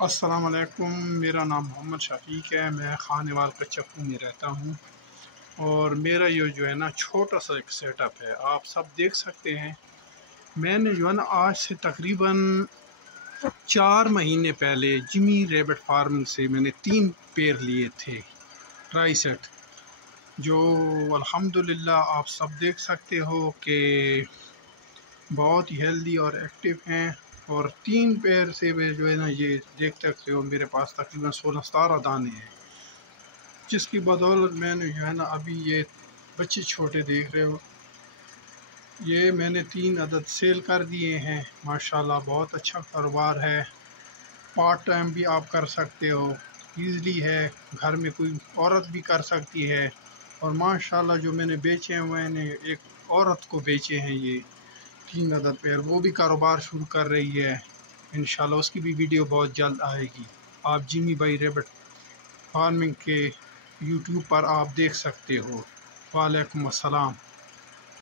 अस्सलाम वालेकुम। मेरा नाम मोहम्मद शफीक है। मैं खानेवाल का चप्पू में रहता हूँ और मेरा ये जो है ना छोटा सा एक सेटअप है, आप सब देख सकते हैं। मैंने जो है ना आज से तकरीबन 4 महीने पहले जिमी रैबिट फार्मिंग से मैंने 3 पेयर लिए थे ट्राई सेट, जो अल्हम्दुलिल्लाह आप सब देख सकते हो कि बहुत ही हेल्दी और एक्टिव हैं। और 3 पेयर से मैं जो है ना ये देख सकते हो मेरे पास तकरीबन 16-17 दाने हैं, जिसकी बदौलत मैंने जो है ना अभी ये बच्चे छोटे देख रहे हो, ये मैंने 3 अदद सेल कर दिए हैं। माशाल्लाह बहुत अच्छा कारोबार है। पार्ट टाइम भी आप कर सकते हो, ईज़िली है, घर में कोई औरत भी कर सकती है। और माशाल्लाह जो मैंने बेचे हैं मैंने एक औरत को बेचे हैं, ये 3 अदद पेयर, वो भी कारोबार शुरू कर रही है। इंशाल्लाह उसकी भी वीडियो बहुत जल्द आएगी। आप जिमी भाई रैबिट फार्मिंग के यूट्यूब पर आप देख सकते हो। वालेकुम अस्सलाम।